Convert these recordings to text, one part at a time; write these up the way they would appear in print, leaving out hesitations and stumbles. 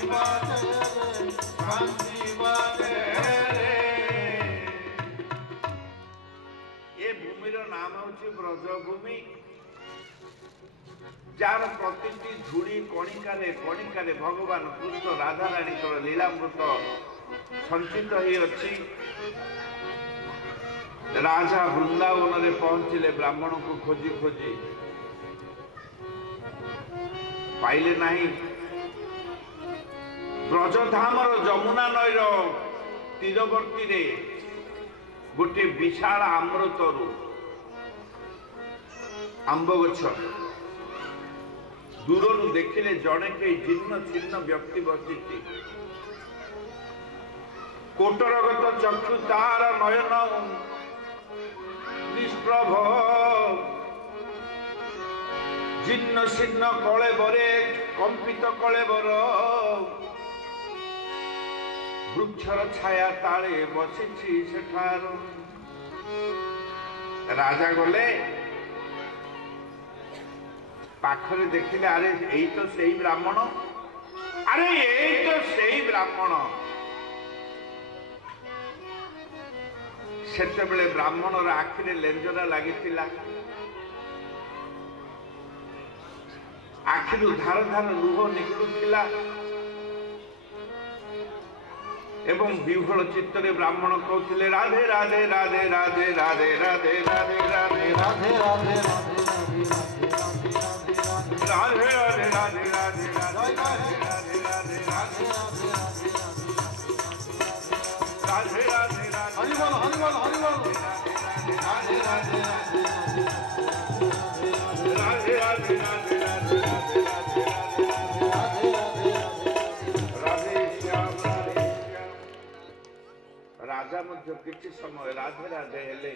ए भूमिर नाम हूँ ब्रजभूमि, जार प्रतिटी धूड़ी कणिकारे कणिकारे भगवान कृष्ण राधा रानी लीलामृत संचित ही अच्छी। राजा वृंदावन में पहुंचले, ब्राह्मण को खोजी खोजी पाइले नहीं। ब्रजधामर जमुना नईर तीरवर्ती रे गोटे विशाल आम्रतरु आंब गछ दूरनु देखिले जड़े के जीर्ण छिन्न व्यक्ति बसी, कोटरगत चक्षु तार नयन निष्प्रभ, जीर्ण शीर्ण कले बरे कंपित कले बर, वृक्षर छाया ताले बसी सेठार। राजा गले पाखरे देखिले, अरे यही तो सही ब्राह्मण, अरे यही तो सही ब्राह्मण। सेतेबेले ब्राह्मणर आखिरे लेंजरा लागितिला, आखिरु धार धार लुह निकलुथिला एवं विह्वल चित्तरे ब्राह्मण कहते राधे राधे राधे राधे राधे राधे राधे राधे राधे राधे राधे राधे राधे राधे राधे राधे राधे राधे हरिबोल हरिबोल हरिबोल राधे राधे राधे राधे राधे राजा मध्य किछि समय राधे राधे हेले,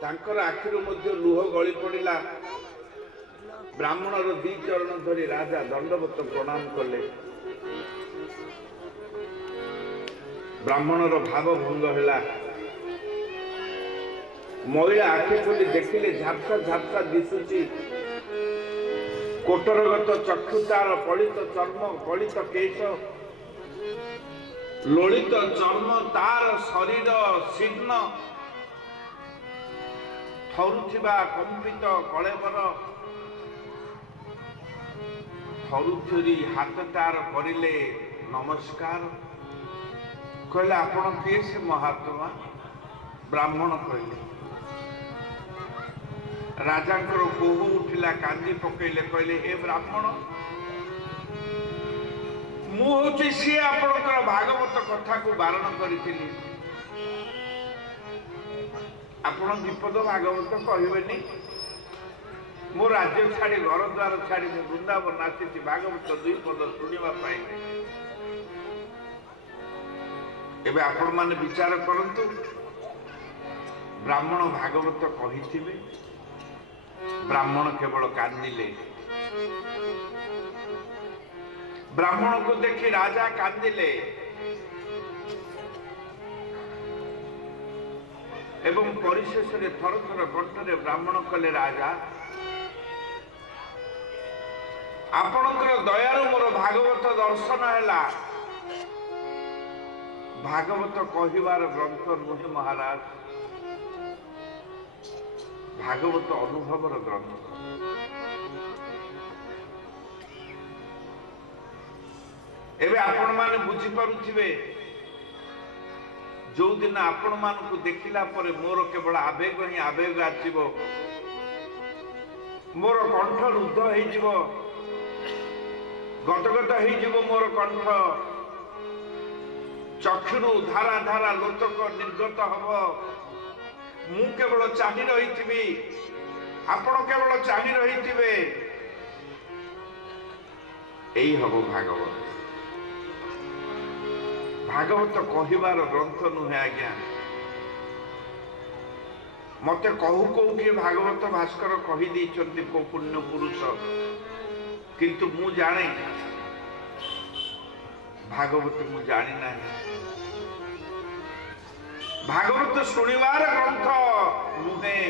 तांकर आखिरु मध्य लुह गली पड़िला। ब्राह्मणर दी चरण धरी राजा दंडवत प्रणाम कले। ब्राह्मणर भाव भंग हैला। महिला आखि खोली देखिले, झापसा झापसा दिसुची कोटरगत चक्षुतार, पलित चर्म, पलित केश, ललित चर्म तार शरीर शीर्ण, थरुथिबा कंपित कलेबर, थरुथुरी हाथ तार करिले नमस्कार। कहले आपण किए से महात्मा? ब्राह्मण कहले। राजांकर कोह उठिला, कांदी पकेले, कहले हे ब्राह्मण, मु हूँ सी आपणकर भागवत कथा को बारण करी। आपण विपद भागवत कहबेनी, मो राज्य छाड़ी घर द्वार छाड़ी मु वृंदावन आसी भागवत दुई पद शुणा। एबे आपण माने विचार करंतु, ब्राह्मण भागवत कहिथिबे, ब्राह्मण केवल कांदिले। ब्राह्मण को देखी राजा कांदिले एवं परिशेष थर थर कंठरे ब्राह्मण कले, राजा आपणकर दयारु मोर भागवत दर्शन हैला। भागवत कहिबार ग्रंथ नुहे महाराज, भागवत अनुभवर ग्रंथ। एबे आपण माने बुझी पारुथिबे, जो दिन आपण मानकु देखिला परे मोर केवल आवेग ही आवेग आसीबो, मोर कंठ रुद्ध होई जिवो, गदगद होई जिवो मोर कंठ, चक्षुरु धारा धारा लोतक निर्गत हबो। मु केवल चाहि रहिथिबी, आपण केवल चाहि रहिथिबे। एई हबो भागवत। भागवत कहिबार ग्रंथ नुहे आज्ञा। मते कहू कहू कि भागवत भास्कर कही देइछन्ति को पुण्य पुरुष, किंतु मु जाने भागवत मु जानी नाही। भागवत शुणिबार ग्रंथ नुहे,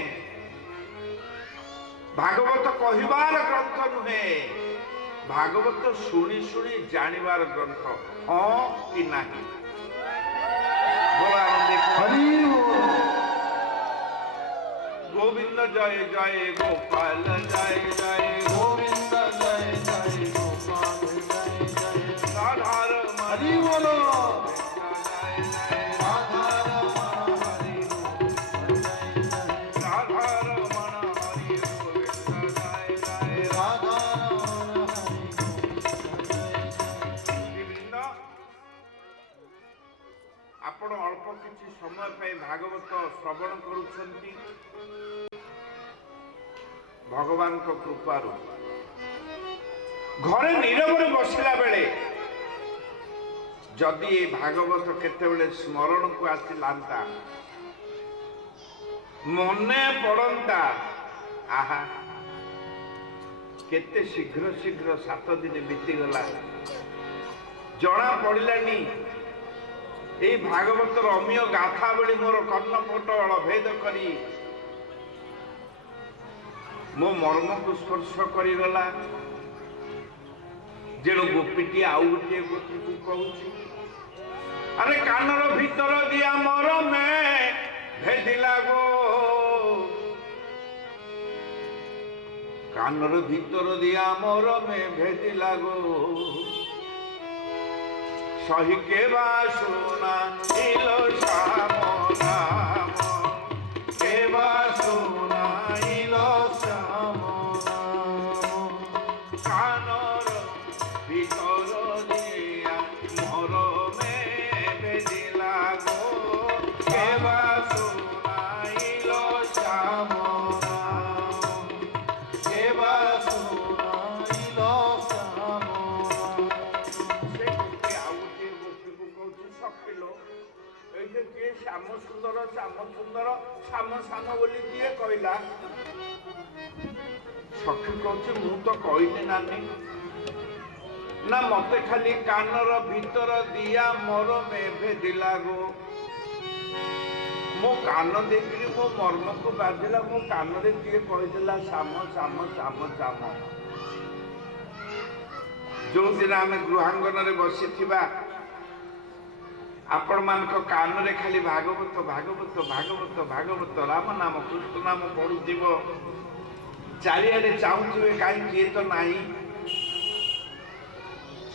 भागवत कहिबार ग्रंथ नुहे। भागवत शुणी शुणी जानिबार ग्रंथ हाँ कि नहीं गोविंद जय जय गोपाल जय जय गोविंद जय जय गोपाल जय जय राधा हरि बोलो आपण अल्प किसी समय पे भागवत श्रवण करुछंती भगवान को कृपारू घरे नीरव बसला बेले जदि ये भागवत केतेबेले स्मरण को आसिलांता मने पड़ंता आहा केते शीघ्र शीघ्र 7 दिन बीतीगला जना पड़िलानी ये भागवत अमीय गाथा बड़ी मोर कर्णपटल भेद करी मो मर्म को स्पर्श करीगला जेणु गोपीटी आउ गोटे गोपी को कहूची अरे कानर भीतर दिया मोर में भेदिला गो कानर भीतर दिया मोर में भेदिला गो सही के बासुना इलो श्याम नाम के बासुना इलो श्याम नाम कानर भीतर दिया मोर में भेदिला गो के बासुना इलो श्याम नाम के बासुना इलो श्याम श्याम सुंदर श्याम श्याम बोली किए कहला सखी कहूँ मु तो कहली नानी ना मते खाली कानर भीतर दिया मोर में भेदिला गो मो कान देखिली मो मर्म को बाधिला मो कान रे किए कहला श्याम श्याम श्याम श्याम जो दिन आम गृहांगन रे बसी आपण मान कान रे खाली भागवत भागवत भागवत भागवत राम नाम कृष्ण नाम पढ़ुव चारिआडे चाहूवे कहीं किए तो नहीं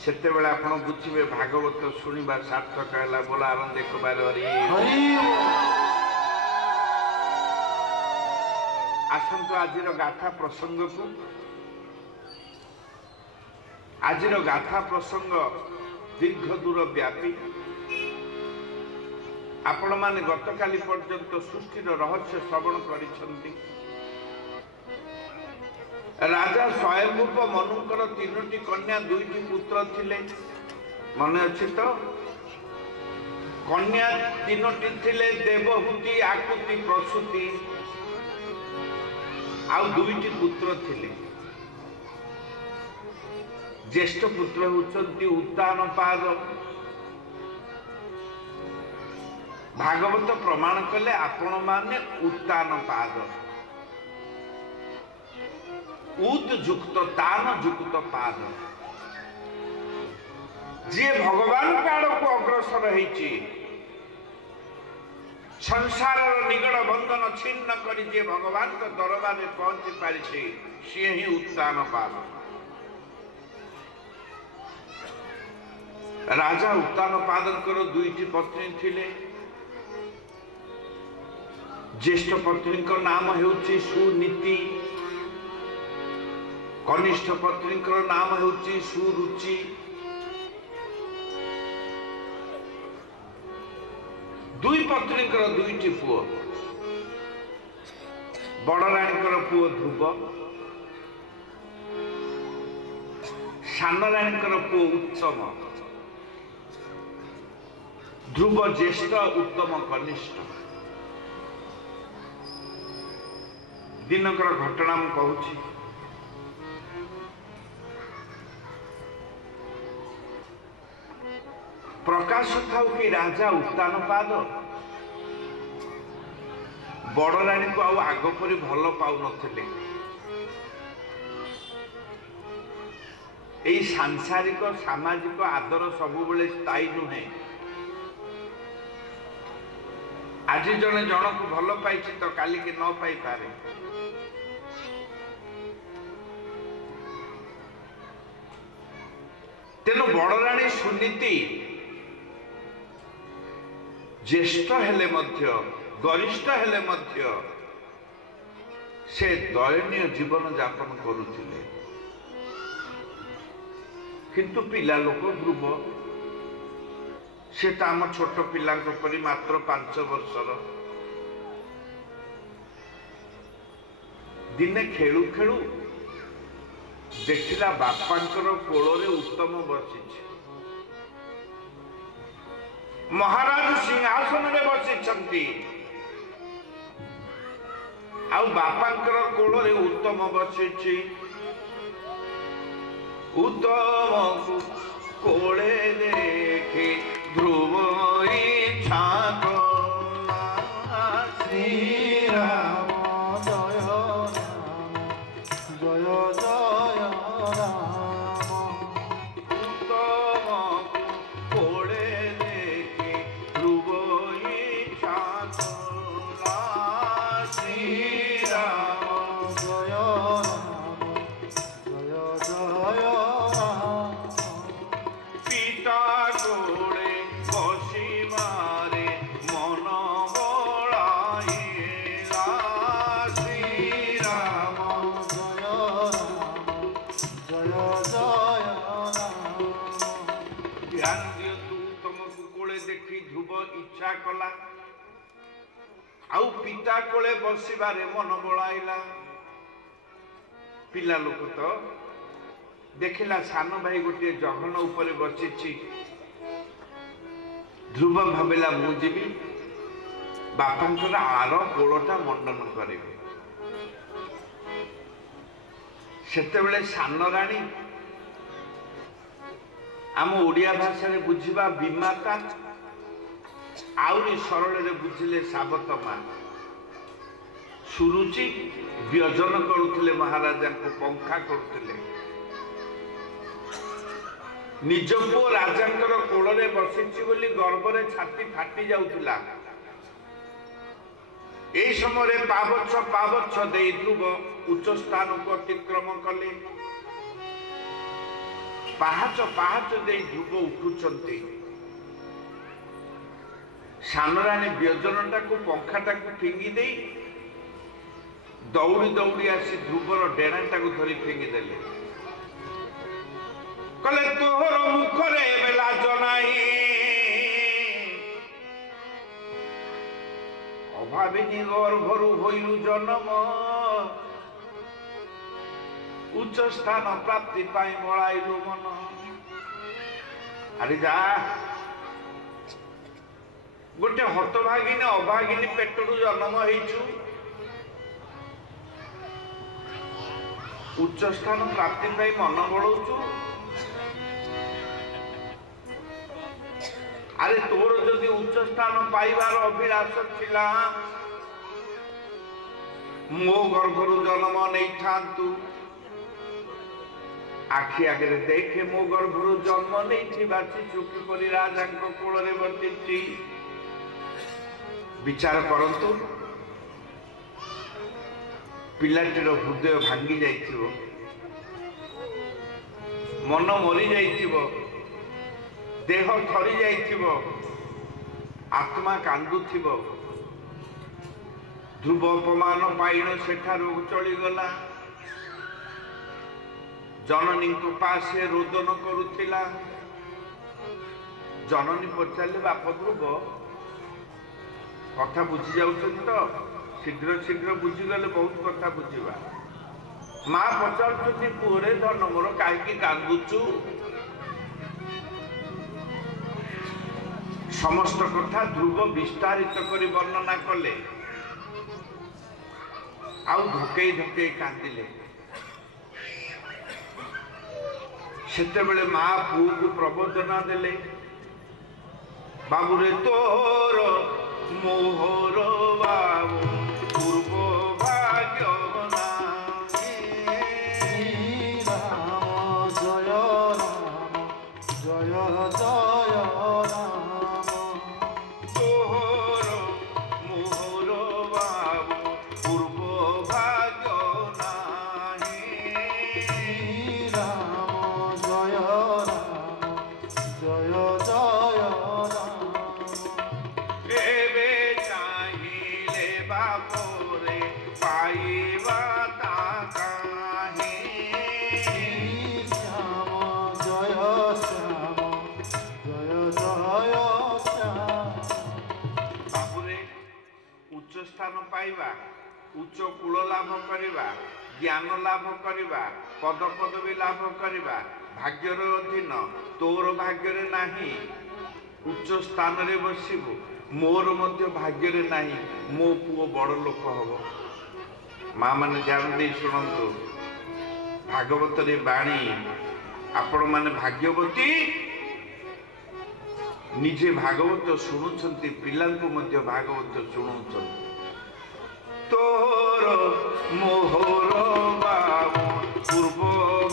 सेते बेले आपण बुझे भागवत शुणा सार्थक है बोला आनंद कुमार हरि आसतु आज गाथा प्रसंग को आज गाथा प्रसंग दीर्घ दूर व्यापी आपण माने गतकाली पर्यंत सृष्टिर रहस्य श्रवण करिसंती राजा स्वयंभूप मनुकर 3टी कन्या 2टी पुत्र थिले मन अछि तो कन्या 3टी थिले देवहूति आकुति प्रसूति आउ 2टी पुत्र थिले ज्येष्ठ पुत्र होचंती उत्तानपाद भागवत प्रमाण कले आपण माने उत्तानपाद उत जुक्त तान जुक्त पाद जे भगवान काड़ को अग्रसर होइछि संसार निगड़ बंधन छिन्न करी जे भगवान के दरबार में पहुंची पारिछि से ही उत्तानपाद राजा उत्तानपादंकर 2टी पत्नी थिले ज्येष्ठ पत्नी का नाम हेउछि सुनीति कनिष्ठ पत्नी का नाम हेउछि सुरुचि दुई पत्नी का 2टी पुओ बड़ रानी पुओ ध्रुव सान रानी पुओ उत्तम ध्रुव ज्येष्ठ उत्तम कनिष्ठ दिनकर घटना मु कहूँ प्रकाश था कि राजा उत्तानपाद बड़ रानी को आग परी भल पाऊ नथिले এই ସାଂସାରିକ ସାମାଜିକ ଆଦର ସବୁବେଳେ ସ୍ଥାୟୀ ନୁହେଁ। ଆଜି ଜଣେ ଜଣକୁ ଭଲ ପାଇଛି ତ କାଲିକି ନ ପାଇପାରେ। ତେଣୁ ବଡ଼ରାଣୀ ସୁନୀତି ଜ୍ୟେଷ୍ଠ ହେଲେ ମଧ୍ୟ ଗରିଷ୍ଠ ହେଲେ ମଧ୍ୟ ସେ ଦୟନୀୟ ଜୀବନ ଯାପନ କରୁଥିଲେ। କିନ୍ତୁ ପିଲା ଲୋକ ଧ୍ରୁବ ସେ ତ ଆମ ଛୋଟ ପିଲାଙ୍କ ପରି ମାତ୍ର 5 ବର୍ଷର। ଦିନେ ଖେଳୁ ଖେଳୁ ଦେଖିଲା ବାପାଙ୍କର କୋଳରେ ଉତ୍ତମ ବସିଛି। ମହାରାଜ ସିଂହାସନରେ ବସିଛନ୍ତି ଆଉ ବାପାଙ୍କର କୋଳରେ ଉତ୍ତମ ବସିଛି। ଉତ୍ତମକୁ କୋଳେ ଦେଖି ଧ୍ରୁବ ଇଚ୍ଛା କଲା ଶ୍ରୀରାମ ଜୟ ରାମ ଜୟ ଜୟ ରାମ। ଉତ୍ତମକୁ କୋଳେ ଦେଖି ଧ୍ରୁବ ଇଚ୍ଛା କଲା ଶ୍ରୀରାମ ଜୟ ରାମ ଜୟ ଜୟ। পিতা কোলে বসি মারে মন বড়াইলা শ্রীরাম জয় রাম জয় জয় রাম। ধ্যান দিয়ন্তু ତମକୁ କୋଳେ ଦେଖି ଧ୍ରୁବ ଇଚ୍ଛା କଲା ଆଉ ପିତା କୋଳେ ବସିବାରେ ମନ ବଳାଇଲା। ପିଲା ଲୋକ ତ ଦେଖିଲା ସାନ ଭାଇ ଗୋଟିଏ ଜଘନ ଉପରେ ବସିଛି। ଧ୍ରୁବ ଭାବିଲା ମୁଁ ଯିବି ବାପାଙ୍କର ଆର କୋଳଟା ମଣ୍ଡନ କରିବି। ସେତେବେଳେ ସାନ ରାଣୀ ଆମ ଓଡ଼ିଆ ଭାଷାରେ ବୁଝିବା ବିମାତା, ଆହୁରି ସରଳରେ ବୁଝିଲେ ସାବତ ମା। ସୁରୁଚି ବ୍ୟଜନ କରୁଥିଲେ ମହାରାଜାଙ୍କୁ, ପଙ୍ଖା କରୁଥିଲେ। ନିଜ ପୁଅ ରାଜାଙ୍କର କୋଳରେ ବସିଛି ବୋଲି ଗର୍ବରେ ଛାତି ଫାଟି ଯାଉଥିଲା। ଏହି ସମୟରେ ପାବଚ୍ଛ ଦେଇ ଧ୍ରୁବ ଉଚ୍ଚ ସ୍ଥାନକୁ ଅତିକ୍ରମ କଲେ। ପାହାଚ ଦେଇ ଧ୍ରୁବ ଉଠୁଛନ୍ତି। ସାନରାଣୀ ବ୍ୟଜନଟାକୁ ପଙ୍ଖାଟାକୁ ଫିଙ୍ଗି ଦେଇ ଦୌଡ଼ି ଦୌଡ଼ି ଆସି ଧ୍ରୁବର ଡେଣାଟାକୁ ଧରି ଫିଙ୍ଗିଦେଲେ। କଲେ ତୋର ମୁଖରେ ଏବେ ଲାଜ ନାହିଁ, ଅଭାବିନୀ ଗର୍ଭରୁ ହୋଇଲୁ ଜନ୍ମ, ଉଚ୍ଚ ସ୍ଥାନ ପ୍ରାପ୍ତି ପାଇଁ ବଳାଇଲୁ ମନ। ଆରେ ଯା, ଗୋଟେ ହତଭାଗିନୀ ଅଭାଗିନୀ ପେଟରୁ ଜନ୍ମ ହେଇଛୁ, ଉଚ୍ଚ ସ୍ଥାନ ପ୍ରାପ୍ତି ପାଇଁ ମନ ବଳଉଛୁ। আরে তোর যদি উচ্চ স্থান পাইবার অভিলাষ ছিলা মো গর্ভরু জন্ম নেইথান্তু। আখি আগরে দেখে মো গর্ভরু জন্ম নেইথিবা শিশু কিপরি রাজাঙ্ক কোଳରେ বସିଛି। বিচার করন্তু, ପିଲାଟିର ହୃଦୟ ଭାଙ୍ଗି ଯାଇଥିବ, ମନ ମରି ଯାଇଥିବ, ଦେହ ଥରି ଯାଇଥିବ, ଆତ୍ମା କାନ୍ଦୁଥିବ। ଧ୍ରୁବ ଅପମାନ ପାଇଣ ସେଠାରୁ ଚଳିଗଲା। ଜନନୀଙ୍କ ପାଶେ ରୋଦନ କରୁଥିଲା। ଜନନୀ ପଚାରିଲେ, ବାପ ଧ୍ରୁବ କଥା ବୁଝି ଯାଉଛନ୍ତି ତ? ଶୀଘ୍ର ଶୀଘ୍ର ବୁଝିଗଲେ ବହୁତ କଥା ବୁଝିବା। ମା ପଚାରୁଛନ୍ତି, ପୁଅରେ ଧନ ମୋର କାହିଁକି କାନ୍ଦୁଛୁ? ସମସ୍ତ କଥା ଧ୍ରୁବ ବିସ୍ତାରିତ କରି ବର୍ଣ୍ଣନା କଲେ, ଆଉ ଧକେଇ ଧକେଇ କାନ୍ଦିଲେ। ସେତେବେଳେ ମା ପୁଅକୁ ପ୍ରବୋଧନା ଦେଲେ, ବାବୁରେ ତୋର ମୋହର ବାବୁ ପୂର୍ବ ଭାଗ୍ୟ ନାହିଁ। ରାମ ଜୟ জয় জয় রাম তোহর মোহর বাবু পূর্ব ভাগ্য নাহি রাম জয় জয় রাম এবে চাহিলে বাপরে পাইবা তাকাহি শ্যাম জয় শ্যাম ବାବୁରେ ଉଚ୍ଚ ସ୍ଥାନ ପାଇବା, ଉଚ୍ଚ କୂଳ ଲାଭ କରିବା, ଜ୍ଞାନ ଲାଭ କରିବା, ପଦ ପଦବୀ ଲାଭ କରିବା ଭାଗ୍ୟର ଅଧୀନ। ତୋର ଭାଗ୍ୟରେ ନାହିଁ ଉଚ୍ଚ ସ୍ଥାନରେ ବସିବୁ, ମୋର ମଧ୍ୟ ଭାଗ୍ୟରେ ନାହିଁ ମୋ ପୁଅ ବଡ଼ ଲୋକ ହବ। ମା ମାନେ ଧ୍ୟାନ ଦେଇ ଶୁଣନ୍ତୁ, ଭାଗବତରେ ବାଣୀ ଆପଣମାନେ ଭାଗ୍ୟବତୀ ନିଜେ ଭାଗବତ ଶୁଣୁଛନ୍ତି, ପିଲାଙ୍କୁ ମଧ୍ୟ ଭାଗବତ ଶୁଣଉଛନ୍ତି। ତୋର ମୋହର ବାବୁ ପୂର୍ବ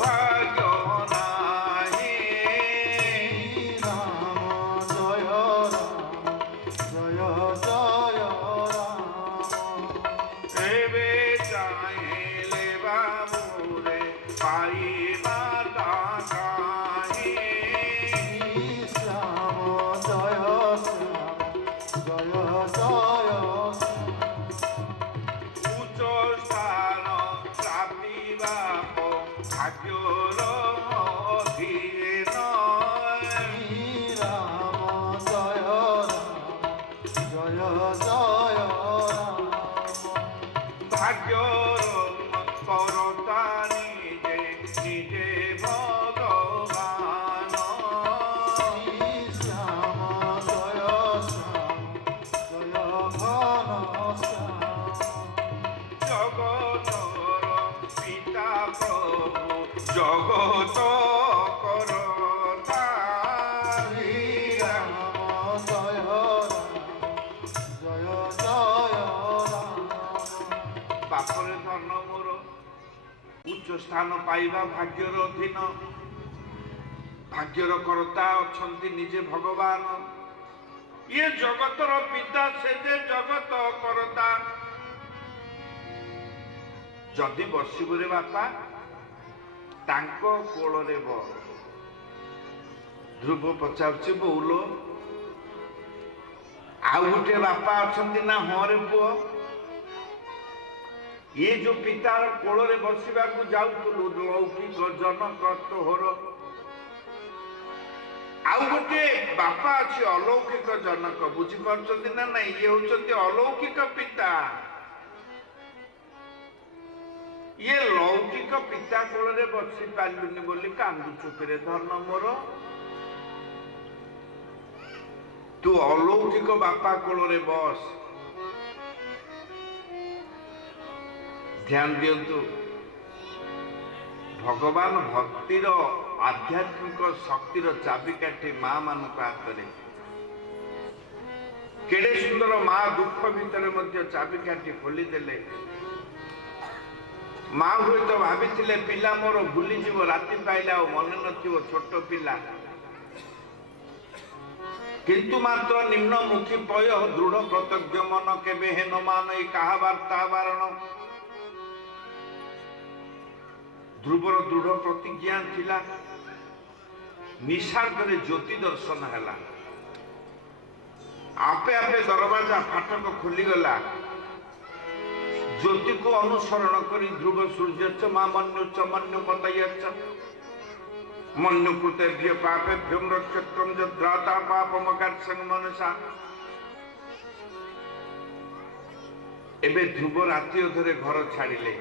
ଭାଗ୍ୟ ନାହିଁ ରାମ ଜୟ ଜୟ ରାମ ଏବେ ଚାହିଁଲେ ବାବୁରେ ପାଇବା ତାକାହି ଶ୍ୟାମ ଜୟ ଉଚ୍ଚ ସ୍ଥାନ ପ୍ରାପ୍ତିବାପ ଭାଗ୍ୟର ଅଧୀନ ରାମ ଜୟ ଭାଗ୍ୟର କରତା ନିଜେ ନିଜେ ଭଗବାନ ଶ୍ୟାମ ଜୟ ଘନ জগতর পিতা প্রভু জগত করতা রাম জয় বাপরে ধর্ম মোর উচ্চ স্থান পাইবা ভাগ্যর অধীন। ভাগ্যর কর্তা অছন্তি নিজে ভগবান। ইয়ে জগতর পিতা সে যে জগত করতা। যদি বସିବୁରେ ବାପା ତାଙ୍କ କୋଳରେ ବ। ଧ୍ରୁବ ପଚାରୁଛି ବୋଉଲ ଆଉ ଗୋଟେ ବାପା ଅଛନ୍ତି ନା? ହଁ ରେ ପୁଅ, ଇଏ ଯୋଉ ପିତାର କୋଳରେ ବସିବାକୁ ଯାଉଥିଲୁ ଲୌକିକ ଜନକ ତୋହର, ଆଉ ଗୋଟେ ବାପା ଅଛି ଅଲୌକିକ ଜନକ। ବୁଝିପାରୁଛନ୍ତି ନା ନାଇଁ? ଇଏ ହଉଛନ୍ତି ଅଲୌକିକ ପିତା। ଇଏ ଲୌକିକ ପିତା କୋଳରେ ବସି ପାରିଲୁନି ବୋଲି କାନ୍ଦୁଛୁ କିରେ ଧନ ମୋର? ତୁ ଅଲୌକିକ ବାପା କୋଳରେ ବସ। ଧ୍ୟାନ ଦିଅନ୍ତୁ, ଭଗବାନ ଭକ୍ତିର ଆଧ୍ୟାତ୍ମିକ ଶକ୍ତିର ଚାବିକାଠି ମା ମାନଙ୍କ ହାତରେ। କେଡ଼େ ସୁନ୍ଦର ମା ଦୁଃଖ ଭିତରେ ମଧ୍ୟ ଚାବିକାଠି ଖୋଲିଦେଲେ। ମା ହୁଏତ ଭାବିଥିଲେ ପିଲା ମୋର ଭୁଲିଯିବ, ରାତି ପାଇଲେ ଆଉ ମନେ ନଥିବ, ଛୋଟ ପିଲା। କିନ୍ତୁ ମାତ୍ର ନିମ୍ନମୁଖୀ ପୟ ଦୃଢ଼ ପ୍ରତ୍ୟଜ୍ଞ ମନ କେବେ ହେନ ମାନ ଏଇ କାହା ବାର୍ତ୍ତା ବାରଣ। ଧ୍ରୁବର ଦୃଢ଼ ପ୍ରତିଜ୍ଞା ଥିଲା। ନିଶାର୍ଦ୍ଧରେ ଜ୍ୟୋତି ଦର୍ଶନ ହେଲା। ଆପେ ଆପେ ଦରବାଜା ଫାଟକ ଖୋଲିଗଲା। ଜ୍ୟୋତିକୁ ଅନୁସରଣ କରି ଧ୍ରୁବ ସୂର୍ଯ୍ୟଚ ମା ମନ୍ୟୁଚ ମନ୍ୟୁ ପତୟଚ ମନ୍ୟୁ କୃତେଭ୍ୟ ପାପେଭ୍ୟଂ ରକ୍ଷତ୍ରଂ ଯଦ୍ରାତା ପାପମକାର୍ଷଂ ମନସା। ଏବେ ଧ୍ରୁବ ରାତି ଅଧରେ ଘର ଛାଡ଼ିଲେ।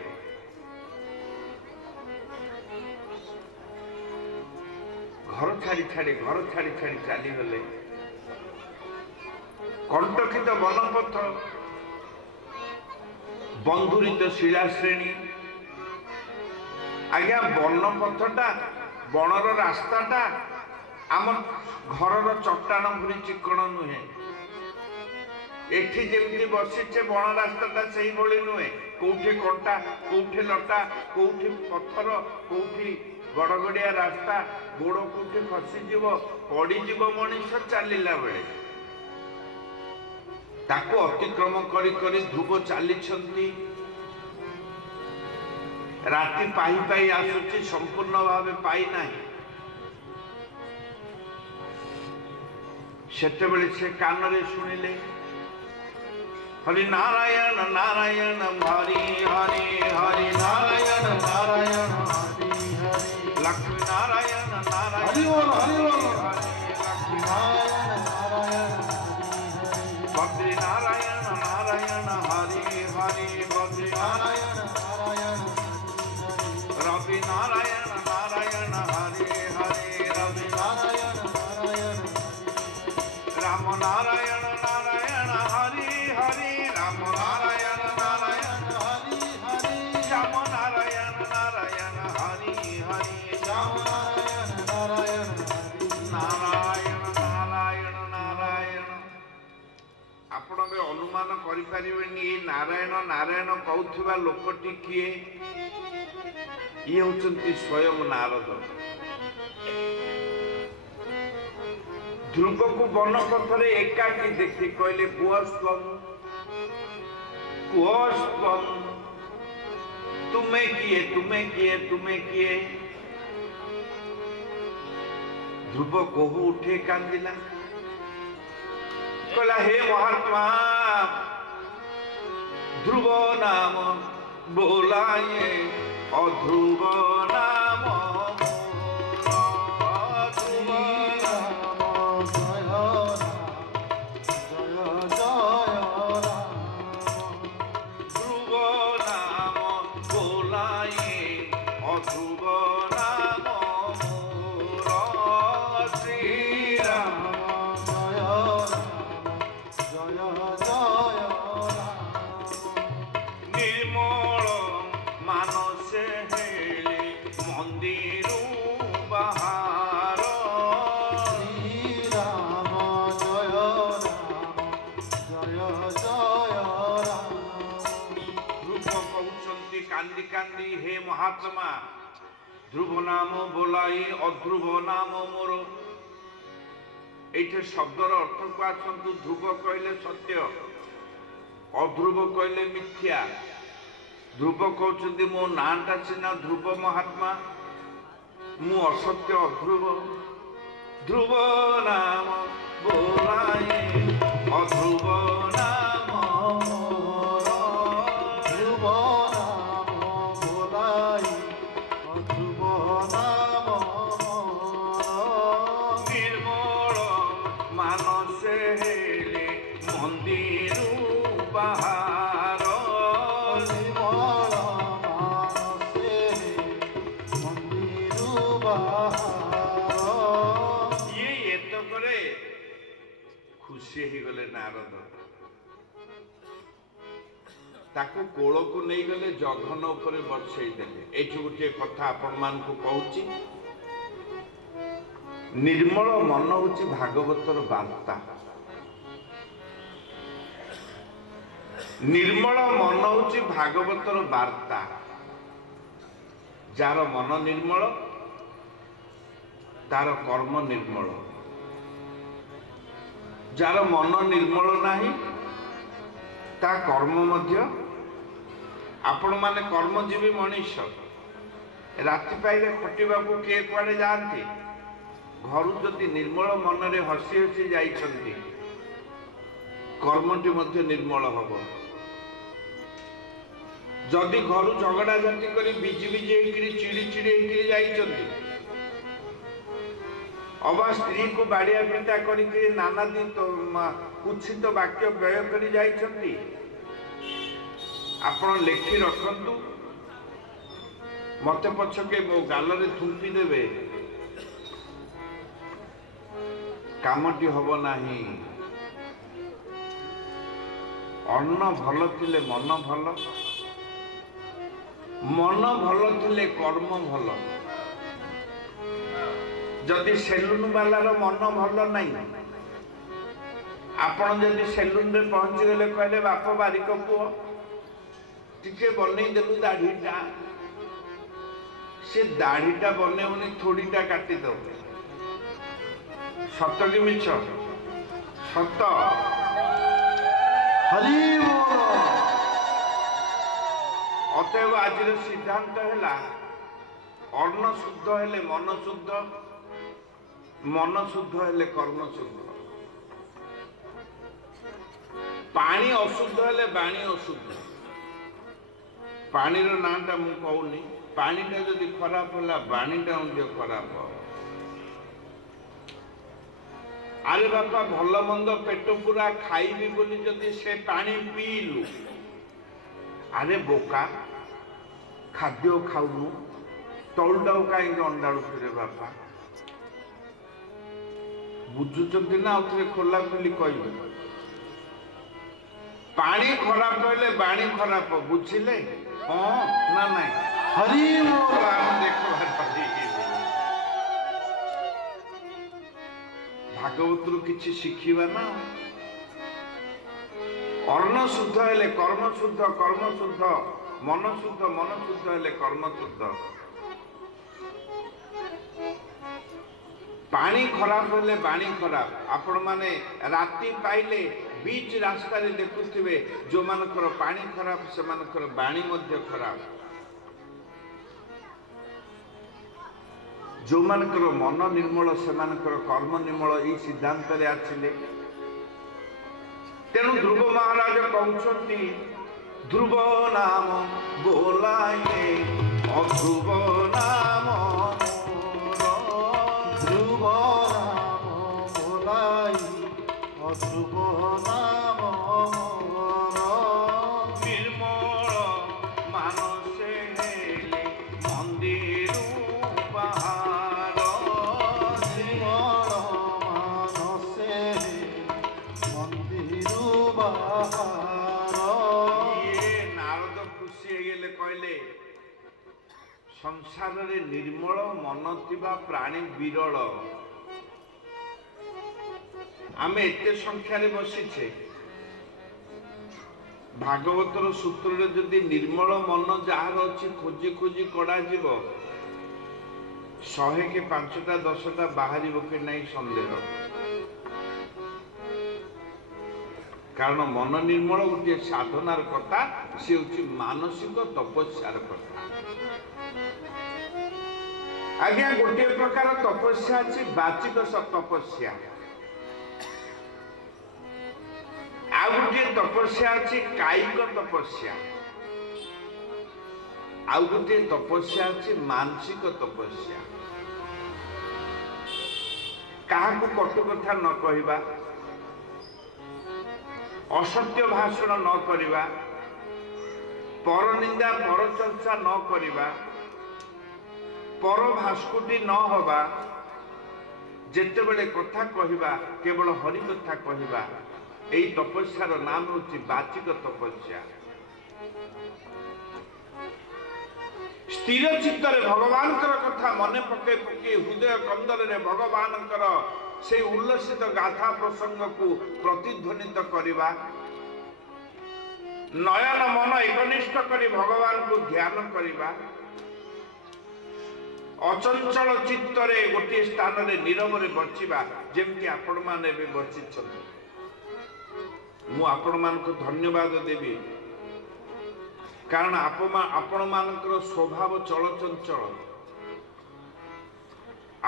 ଘର ଛାଡ଼ି ଛାଡ଼ି ଚାଲିଗଲେ। କଣ୍ଟକିତ ବନପଥ, ବନ୍ଧୁରିତ ଶିଳା ଶ୍ରେଣୀ। ଆଜ୍ଞା, ବନପଥଟା, ବଣର ରାସ୍ତାଟା ଆମ ଘରର ଚଟାଣ ଭଳି ଚିକଣ ନୁହେଁ। ଏଠି ଯେମିତି ବସିଛେ ବଣ ରାସ୍ତାଟା ସେଇଭଳି ନୁହେଁ। କୋଉଠି କଣ୍ଟା, କୋଉଠି ଲଟା, କୋଉଠି ପଥର, କୋଉଠି ଗଡ଼ଗଡ଼ିଆ ରାସ୍ତା, ଗୋଡ଼ କୋଉଠି ଖସିଯିବ, ପଡ଼ିଯିବ ମଣିଷ ଚାଲିଲା ବେଳେ। ତାକୁ ଅତିକ୍ରମ କରି କରି ଧ୍ରୁବ ଚାଲିଛନ୍ତି। ରାତି ପାଇ ପାଇ ଆସୁଛି, ସମ୍ପୂର୍ଣ୍ଣ ଭାବେ ପାଇନାହିଁ। ସେତେବେଳେ ସେ କାନରେ ଶୁଣିଲେ ହରି ନାରାୟଣ ନାରାୟଣ ହରି ହରି ହରି ନାରାୟଣ ନାରାୟଣ ହରି ହରି ଲକ୍ଷ୍ମୀ ନାରାୟଣ ନାରାୟଣ ହରି ବୋଲ ହରି ବୋଲ ଲକ୍ଷ୍ମୀ ନାରାୟଣ ନାରାୟଣ ବଦ୍ରୀ ନାରାୟଣ ନାରାୟଣ ହରି ହରି ବଦ୍ରୀ ନାରାୟଣ ନାରାୟଣ ରବି ନାରାୟଣ ନାରାୟଣ ହରି ହରି ରବି ନାରାୟଣ ନାରାୟଣ ରାମ ନାରାୟଣ ନାରାୟଣ ହରି ହରି ରାମ ନାରାୟଣ ନାରାୟଣ ହରି ହରି ଶ୍ୟାମ ନାରାୟଣ ନାରାୟଣ ହରି ହରି ଶ୍ୟାମ ନାରାୟଣ ନାରାୟଣ ନାରାୟଣ ନାରାୟଣ ନାରାୟଣ। ଆପଣ ବି ଅନୁମାନ କରିପାରିବେନି ଏଇ ନାରାୟଣ ନାରାୟଣ କହୁଥିବା ଲୋକଟି କିଏ? ଇଏ ହେଉଛନ୍ତି ସ୍ୱୟଂ ନାରଦ। ଧ୍ରୁବକୁ ବନ ପଥରେ ଏକାକୀ ଦେଖି କହିଲେ କୁହସ୍ତ୍ୱଂ କୁହସ୍ତ୍ୱଂ, ତୁମେ କିଏ ତୁମେ କିଏ ତୁମେ କିଏ? ଧ୍ରୁବ କୋହୁ ଉଠେ କାନ୍ଦିଲା, କହିଲା ହେ ମହାତ୍ମା, ଧ୍ରୁବ ନାମ ବୋଲାଏ ଅଧ୍ରୁବ ନାମ ଧ୍ରୁବ ରାମ ଜୟ ରାମ ଜୟ ଜୟ ରାମ ধ্রুব নাম বোলায়ে অধ্রুব নাম মোর শ্রীরাম জয় রাম জয় জয় রাম নির্মল মানসে হেলে মন্দির বাহার শ্রীরাম জয় রাম জয় জয় রাম ধ্রুব কହୁଛନ୍ତି কান্দি কান্দি হে মহাত্মা, ধ্রুব নাম ବୋଲାଇ ଅଧ୍ରୁବ ନାମ ମୋର। ଏଇଠି ଶବ୍ଦର ଅର୍ଥକୁ ଆସନ୍ତୁ। ଧ୍ରୁବ କହିଲେ ସତ୍ୟ, ଅଧ୍ରୁବ କହିଲେ ମିଥ୍ୟା। ଧ୍ରୁବ କହୁଛନ୍ତି ମୋ ନାଁଟା ସିନା ଧ୍ରୁବ ମହାତ୍ମା, ମୁଁ ଅସତ୍ୟ ଅଧ୍ରୁବ। ଧ୍ରୁବ ନାମ ବୋଲାଏ ଅଧ୍ରୁବ ନାମ ମୋର। ধ্রুব নাম ভোলাই অধ্রুব নাম ନିର୍ମଳ ମାନସେ ହେଲେ ମନ୍ଦିର ବାହାର। নির্মল মানসে মন্দির বাহার ଇଏ ଏତକରେ ଖୁସି ହେଇଗଲେ ନାରଦ। ତାକୁ କୋଳକୁ ନେଇଗଲେ, ଜଘନ ଉପରେ ବସେଇ ଦେଲେ। ଏଇଠି ଗୋଟିଏ କଥା ଆପଣମାନଙ୍କୁ କହୁଛି, ନିର୍ମଳ ମନ ହଉଛି ଭାଗବତର ବାର୍ତ୍ତା। ନିର୍ମଳ ମନ ହଉଛି ଭାଗବତର ବାର୍ତ୍ତା। ଯାହାର ମନ ନିର୍ମଳ ତାର କର୍ମ ନିର୍ମଳ। ଯାହାର ମନ ନିର୍ମଳ ନାହିଁ ତା କର୍ମ ମଧ୍ୟ। ଆପଣମାନେ କର୍ମଜୀବୀ ମଣିଷ, ରାତି ପାଇଲେ ଖଟିବାକୁ କିଏ କୁଆଡ଼େ ଯାଆନ୍ତି। ଘରୁ ଯଦି ନିର୍ମଳ ମନରେ ହସି ହସି ଯାଇଛନ୍ତି, କର୍ମଟି ମଧ୍ୟ ନିର୍ମଳ ହବ। ଯଦି ଘରୁ ଝଗଡ଼ା ଝାଟି କରି ବିଜି ବିଜି ହେଇକିରି ଚିଡ଼ି ଚିଡ଼ି ହେଇକିରି ଯାଇଛନ୍ତି, ଅବା ସ୍ତ୍ରୀକୁ ବାଡ଼ିଆ ପିଟା କରିକି ନାନାଦି କୁତ୍ସିତ ବାକ୍ୟ ବ୍ୟୟ କରି ଯାଇଛନ୍ତି, ଆପଣ ଲେଖି ରଖନ୍ତୁ। ମତେ ପଛକେ ମୋ ଗାଲରେ ଥୁମ୍ପି ଦେବେ, କାମଟି ହବ ନାହିଁ। ଅନ୍ନ ଭଲ ଥିଲେ ମନ ଭଲ, ମନ ଭଲ ଥିଲେ କର୍ମ ଭଲ। ଯଦି ସେଲୁନ ବାଲାର ମନ ଭଲ ନାହିଁ, ଆପଣ ଯଦି ସେଲୁନରେ ପହଞ୍ଚିଗଲେ କହିଲେ ବାପ ବାରିକ ପୁଅ ଟିକେ ବନେଇ ଦେଲୁ ଦାଢ଼ିଟା, ସେ ଦାଢ଼ିଟା ବନେଇବନି, ଥୋଡ଼ିଟା କାଟିଦବ। ସତ କି ମିଛ? ସତ। ହରି ବୋଲ। ଅତଏବ ଆଜିର ସିଦ୍ଧାନ୍ତ ହେଲା, ଅନ୍ନ ଶୁଦ୍ଧ ହେଲେ ମନ ଶୁଦ୍ଧ, ମନ ଶୁଦ୍ଧ ହେଲେ କର୍ମ ଶୁଦ୍ଧ। ପାଣି ଅଶୁଦ୍ଧ ହେଲେ ବାଣୀ ଅଶୁଦ୍ଧ। ପାଣିର ନାଁଟା ମୁଁ କହୁନି, ପାଣିଟା ଯଦି ଖରାପ ହେଲା ବାଣୀଟା ମଧ୍ୟ ଖରାପ ହେବ। ଆରେ ବାପା, ଭଲ ମନ୍ଦ ପେଟ ପୁରା ଖାଇବି ବୋଲି ଯଦି ସେ ପାଣି ପିଇଲୁ, ଆରେ ବୋକା, ଖାଦ୍ୟ ଖାଉନୁ, ତଳୁଟାକୁ କାହିଁକି ଅଣ୍ଡାଳୁଛୁ ରେ ବାପା? ବୁଝୁଛନ୍ତି ନା? ଆଉଥରେ ଖୋଲା ଖୋଲି କହିବେ। ପାଣି ଖରାପ ହେଲେ ବାଣୀ ଖରାପ, ବୁଝିଲେ? ହଁ ନା ନାଇଁ? ହରି ବୋଲ। ଦେଖ ଭାଗବତରୁ କିଛି ଶିଖିବା ନା। ଅନ୍ନ ଶୁଦ୍ଧ ହେଲେ କର୍ମ ଶୁଦ୍ଧ, କର୍ମ ଶୁଦ୍ଧ ମନ ଶୁଦ୍ଧ, ମନ ଶୁଦ୍ଧ ହେଲେ କର୍ମ ଶୁଦ୍ଧ। ପାଣି ଖରାପ ହେଲେ ବାଣୀ ଖରାପ। ଆପଣ ମାନେ ରାତି ପାଇଲେ ବିଚ୍ ରାସ୍ତାରେ ଦେଖୁଥିବେ, ଯୋଉମାନଙ୍କର ପାଣି ଖରାପ ସେମାନଙ୍କର ବାଣୀ ମଧ୍ୟ ଖରାପ। ଯୋଉମାନଙ୍କର ମନ ନିର୍ମଳ ସେମାନଙ୍କର କର୍ମ ନିର୍ମଳ। ଏଇ ସିଦ୍ଧାନ୍ତରେ ଆସିଲେ। ତେଣୁ ଧ୍ରୁବ ମହାରାଜ କହୁଛନ୍ତି, ଧ୍ରୁବ ନାମ ବୋଲାଏ ଅଧ୍ରୁବ ନାମ ମୋର। ଧ୍ରୁବ ନାମ ବୋଲାଇ ଅଧ୍ରୁବ ନାମ ମୋର। ନିର୍ମଳ ମାନସେ ହେଲେ ମନ୍ଦିରୁ ବାହାର। ନିର୍ମଳ ମାନସେ ମନ୍ଦିରୁ ବାହାର। ଇଏ ନାରଦ ଖୁସି ହେଇଗଲେ, କହିଲେ ସଂସାରରେ ନିର୍ମଳ ମନ ଥିବା ପ୍ରାଣୀ ବିରଳ। ଆମେ ଏତେ ସଂଖ୍ୟାରେ ବସିଛେ, ଭାଗବତର ସୂତ୍ରରେ ଯଦି ନିର୍ମଳ ମନ ଯାହାର ଅଛି ଖୋଜି ଖୋଜି କଢାଯିବ, 100 କି 5ଟା 10ଟା ବାହାରିବ କି ନାହିଁ ସନ୍ଦେହ। କାରଣ ମନ ନିର୍ମଳ ଗୋଟିଏ ସାଧନାର କଥା, ସେ ହେଉଛି ମାନସିକ ତପସ୍ୟାର କଥା। ଆଜ୍ଞା, ଗୋଟିଏ ପ୍ରକାର ତପସ୍ୟା ଅଛି ବାଚିକ ତପସ୍ୟା, ଆଉ ଗୋଟିଏ ତପସ୍ୟା ଅଛି କାୟିକ ତପସ୍ୟା, ଆଉ ଗୋଟିଏ ତପସ୍ୟା ଅଛି ମାନସିକ ତପସ୍ୟା। କାହାକୁ କଟୁ କଥା ନ କହିବା, ଅସତ୍ୟ ଭାଷଣ ନ କରିବା, ପରନିନ୍ଦା ପରଚର୍ଚ୍ଚା ନ କରିବା, ପର ଭାସ୍କୁଟି ନ ହେବା, ଯେତେବେଳେ କଥା କହିବା କେବଳ ହରି କଥା କହିବା। ଏହି ତପସ୍ୟାର ନାମ ହେଉଛି ବାଚିକ ତପସ୍ୟା। ସ୍ଥିର ଚିତ୍ତରେ ଭଗବାନଙ୍କର କଥା ମନେ ପକେଇ ପକେଇ ହୃଦୟ କନ୍ଦରରେ ଭଗବାନଙ୍କର সেই উল্লসিত গাথা প্রসঙ্গକୁ ପ୍ରତିଧ୍ୱନିତ କରିବା, ନୟନ ମନ ଏକନିଷ୍ଠ କରି ଭଗବାନଙ୍କୁ ଧ୍ୟାନ କରିବା, ଅଚଞ୍ଚଳ ଚିତ୍ତରେ ଗୋଟିଏ ସ୍ଥାନରେ ନୀରବରେ ବସିବା, ଯେମିତି ଆପଣମାନେ ଏବେ ବସିଛନ୍ତି। ମୁଁ ଆପଣମାନଙ୍କୁ ଧନ୍ୟବାଦ ଦେବି, କାରଣ ଆପଣମାନଙ୍କର ସ୍ୱଭାବ ଚଳଚଞ୍ଚଳ।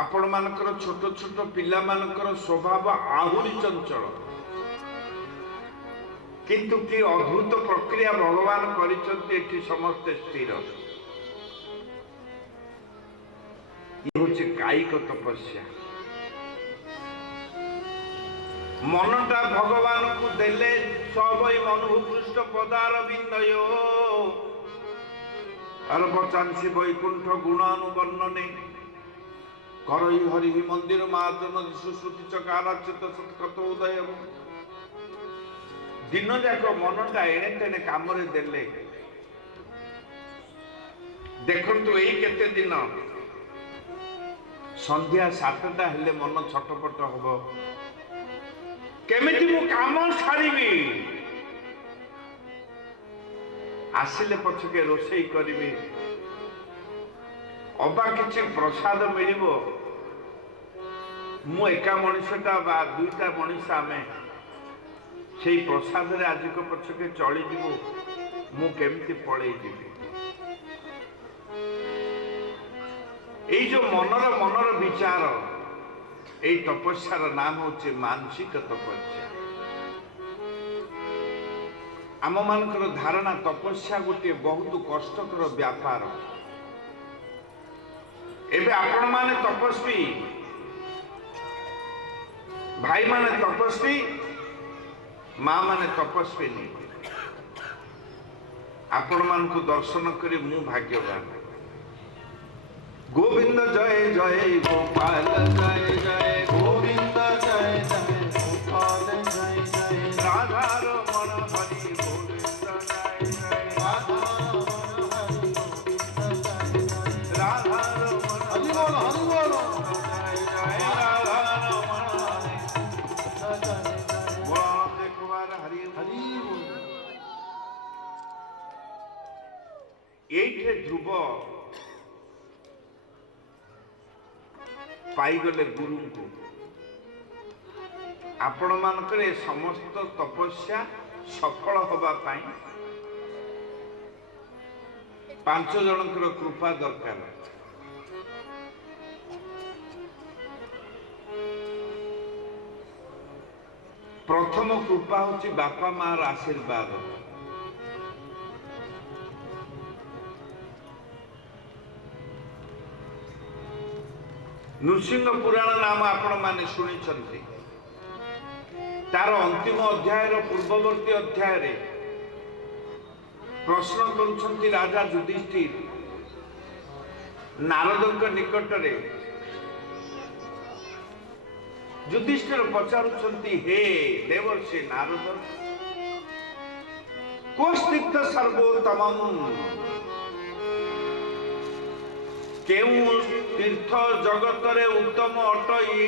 ଆପଣମାନଙ୍କର ଛୋଟ ଛୋଟ ପିଲାମାନଙ୍କର ସ୍ୱଭାବ ଆହୁରି ଚଞ୍ଚଳ। କିନ୍ତୁ କି ଅଦ୍ଭୁତ ପ୍ରକ୍ରିୟା ଭଗବାନ କରିଛନ୍ତି, ଏଠି ସମସ୍ତେ ସ୍ଥିର। ଇଏ ହେଉଛି କାୟିକ ତପସ୍ୟା। ମନଟା ଭଗବାନଙ୍କୁ ଦେଲେ ସବଇ ମନୁ ପୃଷ୍ଠ ପଦାର ବିନ୍ଦୟ ଅରବ ଚାଂସି ବୈକୁଣ୍ଠ ଗୁଣାନୁବର୍ଣ୍ଣନେ କରଇ ହରି ମନ୍ଦିର ମାର୍ଜନ ସୁଶ୍ରୁତି ଚକାରାଚ୍ୟୁତ ସତ୍କତ ଉଦୟ। ଦିନ ଯାକ ମନଟା ଏଣେ ତେଣେ କାମରେ ଦେଲେ। ଦେଖନ୍ତୁ, ଏଇ କେତେ ଦିନ ସନ୍ଧ୍ୟା 7ଟା ହେଲେ ମନ ଛଟପଟ ହବ, କେମିତି ମୁଁ କାମ ସାରିବି, ଆସିଲେ ପଛକେ ରୋଷେଇ କରିବି, ଅବା କିଛି ପ୍ରସାଦ ମିଳିବ। ମୁଁ ଏକା ମଣିଷଟା ବା ଦୁଇଟା ମଣିଷ ଆମେ ସେଇ ପ୍ରସାଦରେ ଆଜିକ ପଛକେ ଚଳିଯିବୁ, ମୁଁ କେମିତି ପଳେଇ ଯିବି? ଏଇ ଯୋଉ ମନର ବିଚାର, ଏଇ ତପସ୍ୟାର ନାମ ହଉଛି ମାନସିକ ତପସ୍ୟା। ଆମ ମାନଙ୍କର ଧାରଣା ତପସ୍ୟା ଗୋଟିଏ ବହୁତ କଷ୍ଟକର ବ୍ୟାପାର। ଏବେ ଆପଣ ମାନେ ତପସ୍ୱୀ, ଭାଇମାନେ ତପସ୍ୱୀ, ମା ମାନେ ତପସ୍ୱିନୀ। ଆପଣ ମାନଙ୍କୁ ଦର୍ଶନ କରି ମୁଁ ଭାଗ୍ୟବାନ। ଗୋବିନ୍ଦ ଜୟ ଜୟ ଗୋପାଳ ଜୟ ଜୟ গোবিন্দ জয় জয় গোপাল জয় জয় রাধারমণ হরি গোবিন্দ জয় জয় রাধারমণ হরি গোবিন্দ জয় জয় রাধারমণ হরি বল হরি বল জয় জয় রাধারমণ হরি জয় জয় বল একবার হরি হরি বল। এইঠে ধ্রুব ପାଇଗଲେ ଗୁରୁଙ୍କୁ। ଆପଣ ମାନଙ୍କର ଏ ସମସ୍ତ ତପସ୍ୟା ସଫଳ ହେବା ପାଇଁ 5 ଜଣଙ୍କର କୃପା ଦରକାର। ପ୍ରଥମ କୃପା ହଉଛି ବାପା ମାର ଆଶୀର୍ବାଦ। ନୃସିଂହ ପୁରାଣ ନାମ ଆପଣ ମାନେ ଶୁଣିଛନ୍ତି। ତାର ଅନ୍ତିମ ଅଧ୍ୟାୟର ପୂର୍ବବର୍ତ୍ତୀ ଅଧ୍ୟାୟରେ ପ୍ରଶ୍ନ କରୁଛନ୍ତି ରାଜା ଯୁଧିଷ୍ଠିର ନାରଦଙ୍କ ନିକଟରେ। ଯୁଧିଷ୍ଠିର ପଚାରୁଛନ୍ତି, ହେ ଦେବର୍ଷି ନାରଦ, କୋସ୍ତୀର୍ଥ ସର୍ବୋତ୍ତମଂ, କେଉଁ ତୀର୍ଥ ଜଗତରେ ଉତ୍ତମ ଅଟଇ?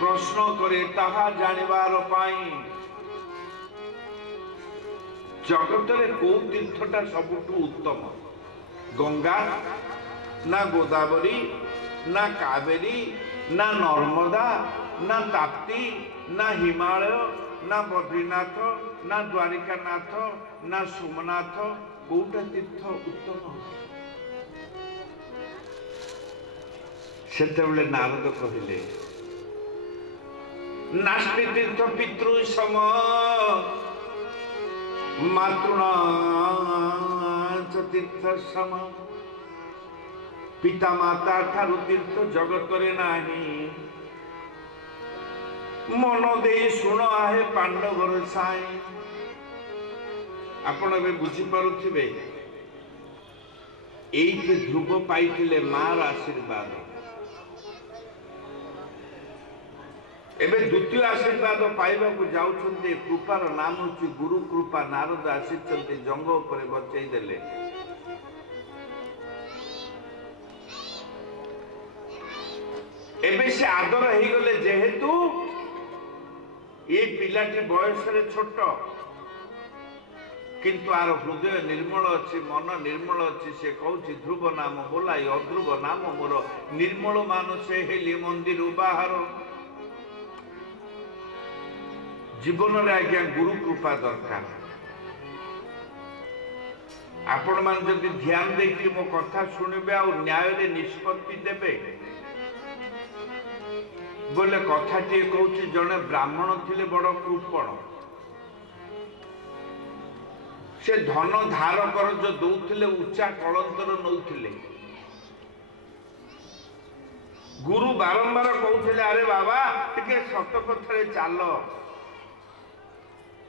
ପ୍ରଶ୍ନ କରେ ତାହା ଜାଣିବାର ପାଇଁ। ଜଗତରେ କୋଉ ତୀର୍ଥଟା ସବୁଠୁ ଉତ୍ତମ? ଗଙ୍ଗା ନା ଗୋଦାବରୀ ନା କାବେରୀ ନା ନର୍ମଦା ନା ତାପ୍ତି ନା ହିମାଳୟ ନା ବଦ୍ରୀନାଥ ନା ଦ୍ୱାରିକାନାଥ ନା ସୋମନାଥ? କୋଉଟା ତୀର୍ଥ ଉତ୍ତମ? ସେତେବେଳେ ନାରଦ କହିଲେ, ନାସ୍ତି ତୀର୍ଥ ପିତୃ ସମ ମାତୃଣା ତୀର୍ଥ ସମ। ପିତା ମାତା ଠାରୁ ତୀର୍ଥ ଜଗତରେ ନାହିଁ। ମନ ଦେଇ ଶୁଣ ଆହେ ପାଣ୍ଡବର ସାଇ। ଆପଣ ଏବେ ବୁଝିପାରୁଥିବେ, ଏଇଠି ଧ୍ରୁବ ପାଇଥିଲେ ମାର ଆଶୀର୍ବାଦ। ଏବେ ଦ୍ୱିତୀୟ ଆଶୀର୍ବାଦ ପାଇବାକୁ ଯାଉଛନ୍ତି। କୃପାର ନାମ ହେଉଛି ଗୁରୁ କୃପା। ନାରଦ ଆସିଛନ୍ତି, ଜଙ୍ଗ ଉପରେ ବଚେଇ ଦେଲେ। ଏବେ ସେ ଆଦର ହେଇଗଲେ। ଯେହେତୁ ଏ ପିଲାଟି ବୟସରେ ଛୋଟ, କିନ୍ତୁ ଆର ହୃଦୟ ନିର୍ମଳ ଅଛି, ମନ ନିର୍ମଳ ଅଛି। ସେ କହୁଛି, ଧ୍ରୁବ ନାମ ବୋଲାଇ ଅଧ୍ରୁବ ନାମ ମୋର, ନିର୍ମଳ ମାନସେ ହେଲି ମନ୍ଦିର ବାହାର। ଜୀବନରେ ଆଜ୍ଞା ଗୁରୁ କୃପା ଦରକାର। ଆପଣ ମାନେ ଯଦି ଧ୍ୟାନ ଦେଇକି ମୋ କଥା ଶୁଣିବେ ଆଉ ନ୍ୟାୟରେ ନିଷ୍ପତ୍ତି ଦେବେ ବୋଲେ, କଥାଟିଏ କହୁଛି, ଜଣେ ବ୍ରାହ୍ମଣ ଥିଲେ ବଡ କୃପଣ। ସେ ଧନ ଧାର କରଜ ଦଉଥିଲେ, ଉଚ୍ଚା କଳନ୍ତର ନଉଥିଲେ। ଗୁରୁ ବାରମ୍ବାର କହୁଥିଲେ, ଆରେ ବାବା ଟିକେ ସତ କଥାରେ ଚାଲ।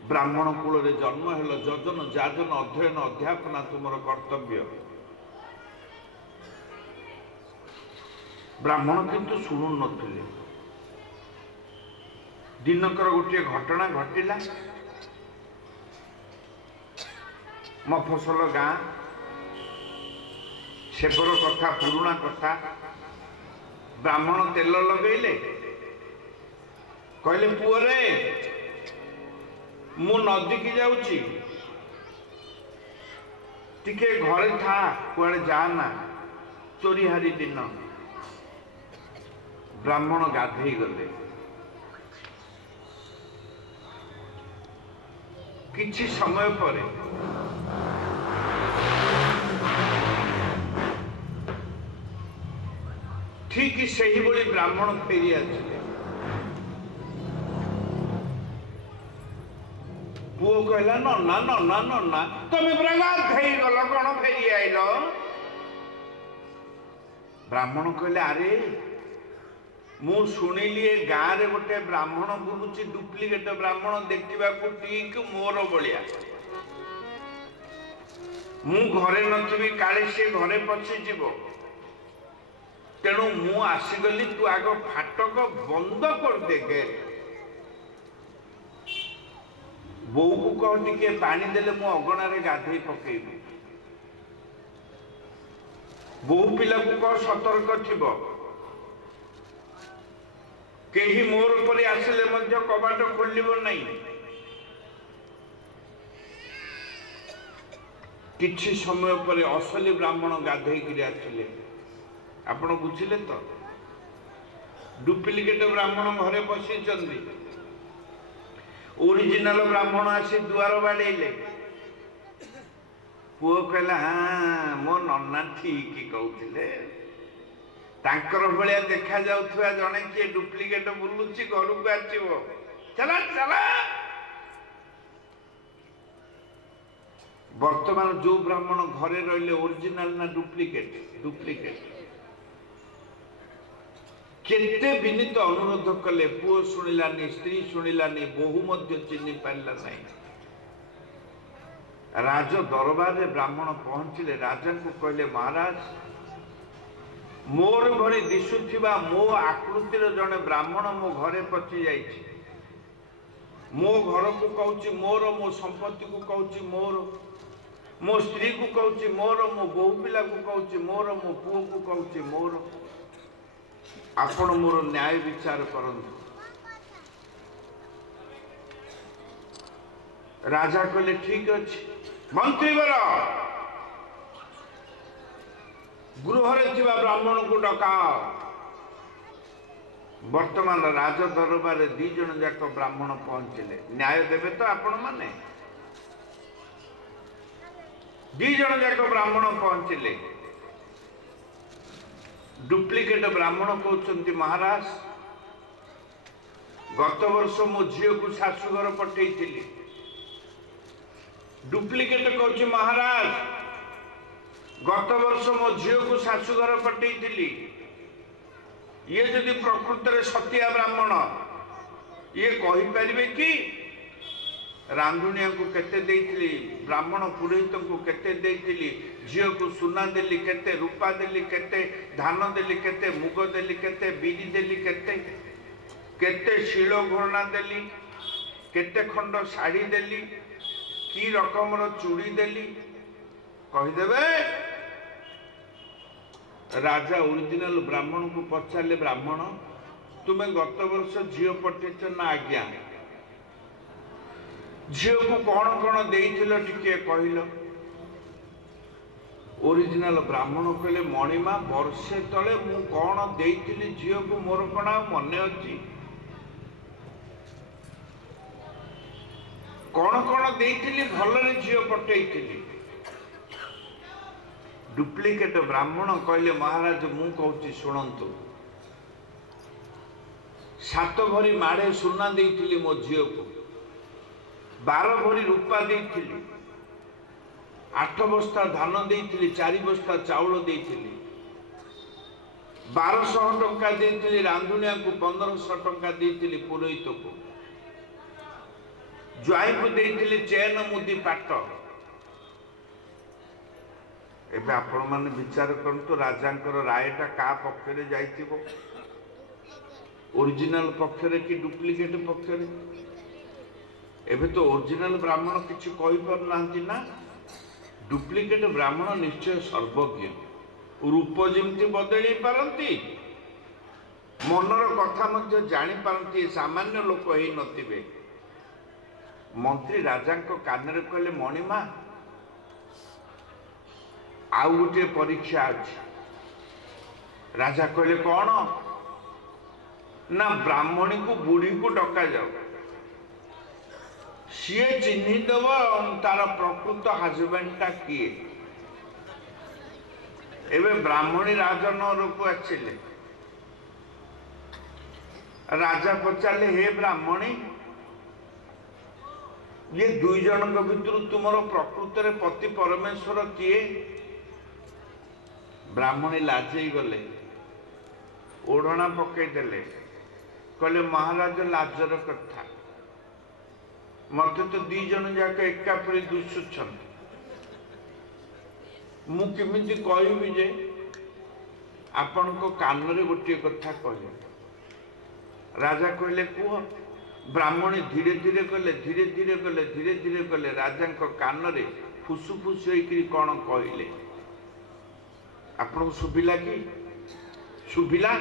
ବ୍ରାହ୍ମଣ କୂଳରେ ଜନ୍ମ ହେଲ, ଯଜନ ଯାଜନ ଅଧ୍ୟୟନ ଅଧ୍ୟାପନା ତୁମର କର୍ତ୍ତବ୍ୟ। ବ୍ରାହ୍ମଣ କିନ୍ତୁ ଶୁଣୁ ନଥିଲେ। ଦିନକର ଗୋଟିଏ ଘଟଣା ଘଟିଲା। ମଫସଲ ଗାଁ, ସେବର କଥା, ପୁରୁଣା କଥା। ବ୍ରାହ୍ମଣ ତେଲ ଲଗେଇଲେ, କହିଲେ, ପୁଅରେ ମୁଁ ନଦୀକି ଯାଉଛି, टिके घरे था कुआड़े जाना चोरी हारी दिन ब्राह्मण गाधे गले किछि समय पर ठीक सही भली ब्राह्मण फेरी आसिले पुओ कहला नन्ना नन्ना नन्ना तमे प्रगाध फेरी गल कौन फेरी आइल ब्राह्मण कहले अरे मु शुणिली ए गाँ रे गोटे ब्राह्मण बुलुची डुप्लिकेट ब्राह्मण देखा ठीक मोर भलिया मु घरे नथिबी काले से घरे पछी जीव तेणु मु आसीगली तू आग फाटक बंद कर दे गेट बो को कह टिके पानी देले मु अगणारे गाधई पकेबी बो पिला को कह सतर्क थिबो केही मोर ऊपर आसिले मध्य कबाट खोलिबो नहीं किछि समय पर असली ब्राह्मण गाधई गिरी आसिले आपण बुझिले तो डुप्लिकेट ब्राह्मण घरे बसी ओरिजिनल ब्राह्मण आसी दुआर बाड़े पुओ कहला हाँ मो नन्ना ठीक कहते तांकर भलिया देखा जाउथुआ जने किए डुप्लिकेट बुलुची घर को आसीबो चला चला वर्तमान जो ब्राह्मण घरे रहिले ओरिजिनल ना डुप्लिकेट डुप्लिकेट केते विनीत अनुरोध कले पुओ शुणिलानी स्त्री शुणिलानी बहु मध्य चिन्ह पारा नहीं राज दरबार रे ब्राह्मण पहुंचले राजा को कहले महाराज मोर भरी दिशुथिबा मो आकृतिर जने ब्राह्मण मो घरे पची जाइछि मो घर को कहूची मोर मो संपत्ति को कहूची मोर मो स्त्री को कहूची मोर मो बहु पिला को कहूची मोर मो पुओ को कहूची मोर आपण मोर न्याय विचार करंतु राजा कहले ठीक अछि मंत्री बर गृहरे थिबा ब्राह्मण को डकाओ वर्तमान राज दरबार दी जन जाक ब्राह्मण पहुंचले न्याय देबे तो आपण माने दी जन जाक ब्राह्मण पहुंचले डुप्लिकेट ब्राह्मण कहते महाराज गत वर्ष मो झील को शाशुघर पठेई डुप्लिकेट कहूँ महाराज गत वर्ष मो झील को शाशुघर पठेई ये जदि प्रकृत में सतिया ब्राह्मण ये कहि परिबे कि रांधुनिया को केते देइथिली ब्राह्मण पुरोहित को केते देइथिली झील को सुना देली केते रूपा देली केते धान देली केते मुग देली केते बिरी देली केते केते शिल घोरणा देली केते खंड साड़ी देली की रकमर चूड़ी देली कहिदेबे राजा ओरिजिनल ब्राह्मण को पचारे ब्राह्मण तुम्हें गत वर्ष झील पठेच ना आज्ञा झील को कौन कौन देइथिलो टिके कहिलो ओरिजिनल ब्राह्मण कहले मणिमा वर्षे तले मु कौन देइथिली झील को मोर कणा मने अछि कौन कौन देइथिली भलरे झील पठेइथिली डुप्लिकेट ब्राह्मण कहले महाराज मु कहूची सुनंतु 7 भरी माड़े सुना देइथिली मो झील को 12 भरी रूपा देइथिली 8 बस्ता धान देइथिली 4 बस्ता चाउल देइथिली 1200 टंका देइथिली रांधुनिया को 1500 टंका देइथिली पुरोहित को ज्वाई को देइथिली चैन मुदी पाट एबे आपण माने विचार करंतु राजांकर रायटा का पक्षरे जाइथिबो ओरिजिनल पक्षरे कि डुप्लिकेट पक्षरे एबे तो ओरिजिनल ब्राह्मण किछि कहि पर नांती ना डुप्लिकेट ब्राह्मण निश्चय सर्वज्ञ रूप जेमती बदली पारंती मनर कथा मध्य जानी पारंती सामान्य लोक ही नथिबे मंत्री राजा को कान रे कहले मणिमा ଆଉ ଗୋଟିଏ ପରୀକ୍ଷା ଅଛି। ରାଜା କହିଲେ କଣ ନା ବ୍ରାହ୍ମଣୀକୁ ବୁଢ଼ୀକୁ ଡକାଯାଉ, ସିଏ ଚିହ୍ନିଦେବ ତାର ପ୍ରକୃତ ହଜବେଣ୍ଡଟା କିଏ। ଏବେ ବ୍ରାହ୍ମଣୀ ରାଜନଗରକୁ ଆସିଲେ। ରାଜା ପଚାରିଲେ ହେ ବ୍ରାହ୍ମଣୀ, ये दुई जन भितर तुमर प्रकृत पति परमेश्वर किए। ब्राह्मणी लाजई गले, ओढ़ना पकईदेले, कहले महाराज लाजर कथा, मत तो दी जन जाक एकापरी दुषुंट, मुझे कहबी जे आपण को कान रे गोटे कथा कह। राजा कहले कुह। ब्राह्मणी धीरे धीरे गले, धीरे धीरे गले, धीरे धीरे गले, राजा कान रे फुसु फुसु होकर कौन कहले। आपन शुभिला कि शुभिला?